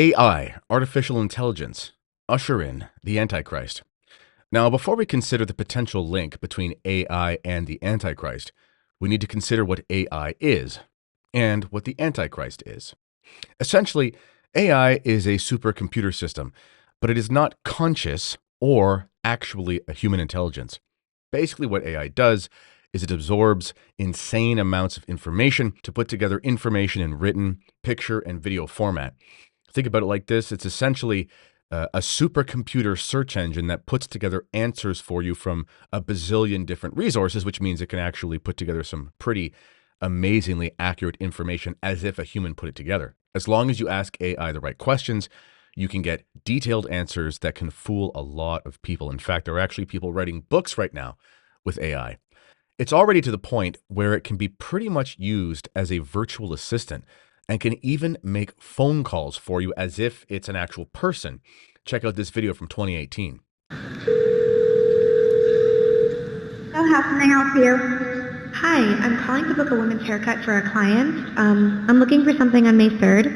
AI, artificial intelligence, usher in the Antichrist. Now, before we consider the potential link between AI and the Antichrist, we need to consider what AI is and what the Antichrist is. Essentially, AI is a supercomputer system, but it is not conscious or actually a human intelligence. Basically, what AI does is it absorbs insane amounts of information to put together information in written, picture, and video format. Think about it like this: it's essentially a supercomputer search engine that puts together answers for you from a bazillion different resources, which means it can actually put together some pretty amazingly accurate information as if a human put it together. As long as you ask AI the right questions, you can get detailed answers that can fool a lot of people. In fact, there are actually people writing books right now with AI. It's already to the point where it can be pretty much used as a virtual assistant and can even make phone calls for you as if it's an actual person. Check out this video from 2018. So how can I help you? Hi, I'm calling to book a women's haircut for a client. I'm looking for something on May 3rd.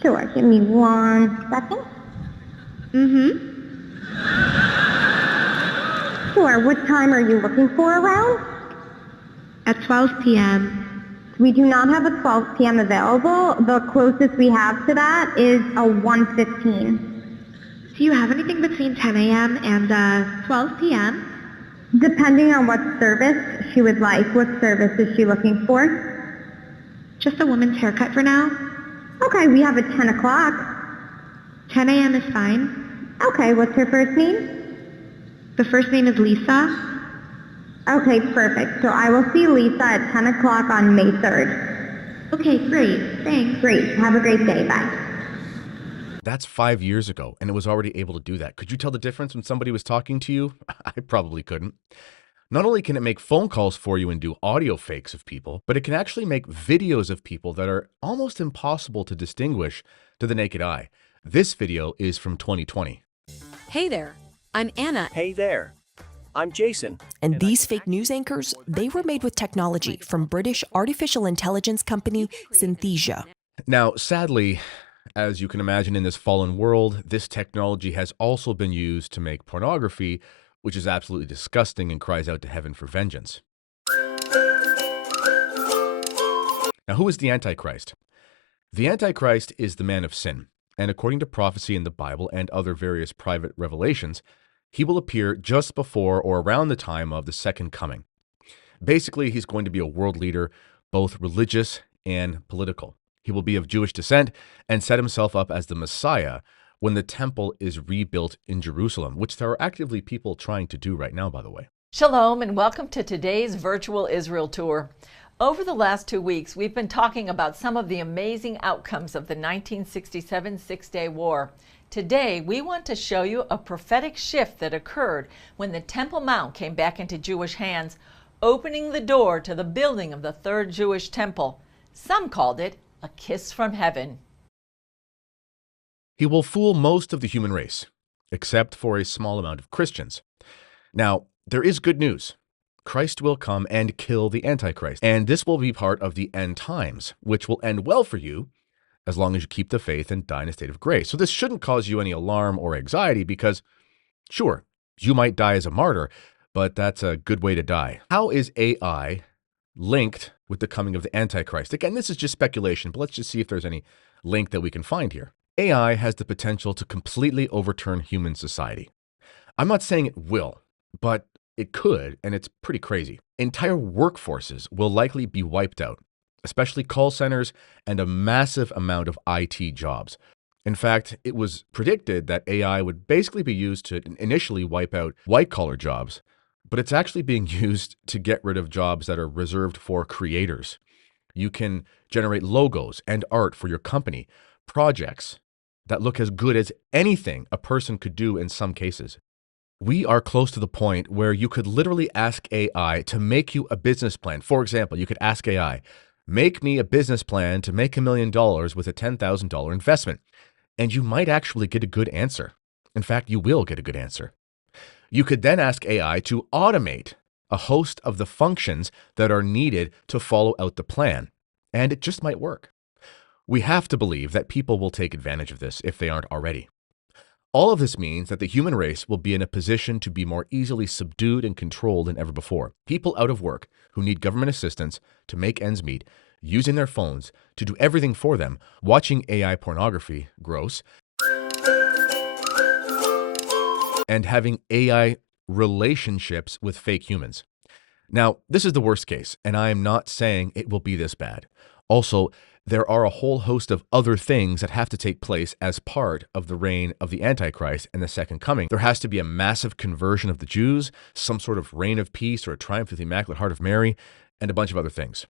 Sure, give me 1 second. Sure, what time are you looking for around? At 12 p.m. We do not have a 12 p.m. available. The closest we have to that is a 1:15. Do you have anything between 10 a.m. and 12 p.m.? Depending on what service she would like. What service is she looking for? Just a woman's haircut for now. Okay, we have a 10 o'clock. 10 a.m. is fine. Okay, what's her first name? The first name is Lisa. Okay, perfect. So I will see Lisa at 10 o'clock on May 3rd. Okay, great. Thanks. Great. Have a great day. Bye. That's 5 years ago, and it was already able to do that. Could you tell the difference when somebody was talking to you? I probably couldn't. Not only can it make phone calls for you and do audio fakes of people, but it can actually make videos of people that are almost impossible to distinguish to the naked eye. This video is from 2020. Hey there, I'm Anna. Hey there, I'm Jason. And these fake news anchors, they were made with technology from British artificial intelligence company Synthesia. Now, sadly, as you can imagine in this fallen world, this technology has also been used to make pornography, which is absolutely disgusting and cries out to heaven for vengeance. Now, who is the Antichrist? The Antichrist is the man of sin, and according to prophecy in the Bible and other various private revelations, he will appear just before or around the time of the second coming. Basically, he's going to be a world leader, both religious and political. He will be of Jewish descent and set himself up as the Messiah when the temple is rebuilt in Jerusalem, which there are actively people trying to do right now, by the way. Shalom and welcome to today's virtual Israel tour. Over the last 2 weeks, we've been talking about some of the amazing outcomes of the 1967 Six-Day War. Today, we want to show you a prophetic shift that occurred when the Temple Mount came back into Jewish hands, opening the door to the building of the third Jewish temple. Some called it a kiss from heaven. He will fool most of the human race, except for a small amount of Christians. Now, there is good news. Christ will come and kill the Antichrist, and this will be part of the end times, which will end well for you as long as you keep the faith and die in a state of grace. So this shouldn't cause you any alarm or anxiety because, sure, you might die as a martyr, but that's a good way to die. How is AI linked with the coming of the Antichrist? Again, this is just speculation, but let's just see if there's any link that we can find here. AI has the potential to completely overturn human society. I'm not saying it will, but it could, and it's pretty crazy. Entire workforces will likely be wiped out, especially call centers and a massive amount of IT jobs. In fact, it was predicted that AI would basically be used to initially wipe out white-collar jobs, but it's actually being used to get rid of jobs that are reserved for creators. You can generate logos and art for your company, projects that look as good as anything a person could do in some cases. We are close to the point where you could literally ask AI to make you a business plan. For example, you could ask AI, make me a business plan to make $1 million with a $10,000 investment. And you might actually get a good answer. In fact, you will get a good answer. You could then ask AI to automate a host of the functions that are needed to follow out the plan. And it just might work. We have to believe that people will take advantage of this if they aren't already. All of this means that the human race will be in a position to be more easily subdued and controlled than ever before. People out of work who need government assistance to make ends meet, using their phones to do everything for them, watching AI pornography, gross, and having AI relationships with fake humans. Now, this is the worst case, and I am not saying it will be this bad. Also, there are a whole host of other things that have to take place as part of the reign of the Antichrist and the second coming. There has to be a massive conversion of the Jews, some sort of reign of peace or a triumph of the Immaculate Heart of Mary, and a bunch of other things.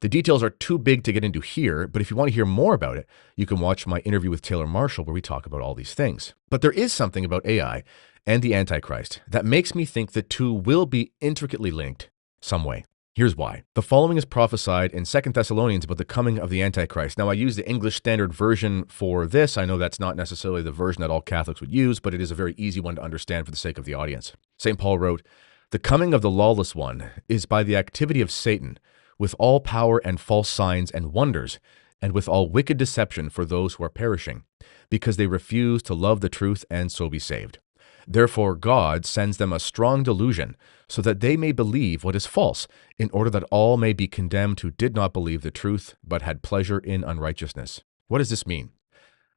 The details are too big to get into here, but if you want to hear more about it, you can watch my interview with Taylor Marshall where we talk about all these things. But there is something about AI and the Antichrist that makes me think the two will be intricately linked some way. Here's why. The following is prophesied in 2 Thessalonians about the coming of the Antichrist. Now, I use the English Standard Version for this. I know that's not necessarily the version that all Catholics would use, but it is a very easy one to understand for the sake of the audience. St. Paul wrote, "The coming of the lawless one is by the activity of Satan, with all power and false signs and wonders, and with all wicked deception for those who are perishing, because they refuse to love the truth and so be saved. Therefore God sends them a strong delusion, so that they may believe what is false, in order that all may be condemned who did not believe the truth, but had pleasure in unrighteousness." What does this mean?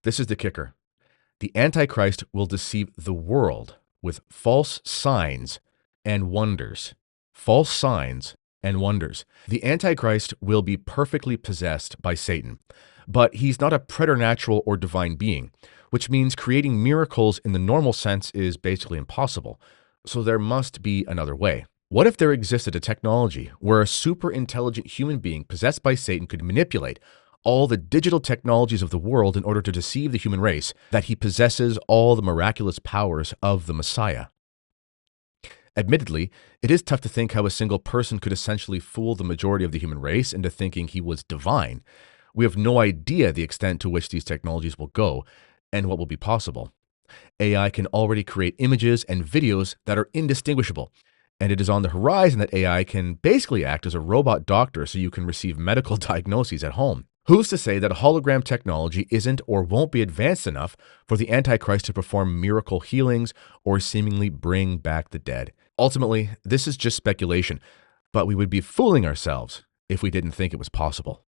This is the kicker. The Antichrist will deceive the world with false signs and wonders. False signs and wonders. The Antichrist will be perfectly possessed by Satan, but he's not a preternatural or divine being, which means creating miracles in the normal sense is basically impossible. So there must be another way. What if there existed a technology where a super intelligent human being possessed by Satan could manipulate all the digital technologies of the world in order to deceive the human race that he possesses all the miraculous powers of the Messiah? Admittedly, it is tough to think how a single person could essentially fool the majority of the human race into thinking he was divine. We have no idea the extent to which these technologies will go and what will be possible. AI can already create images and videos that are indistinguishable, and it is on the horizon that AI can basically act as a robot doctor so you can receive medical diagnoses at home. Who's to say that hologram technology isn't or won't be advanced enough for the Antichrist to perform miracle healings or seemingly bring back the dead? Ultimately, this is just speculation, but we would be fooling ourselves if we didn't think it was possible.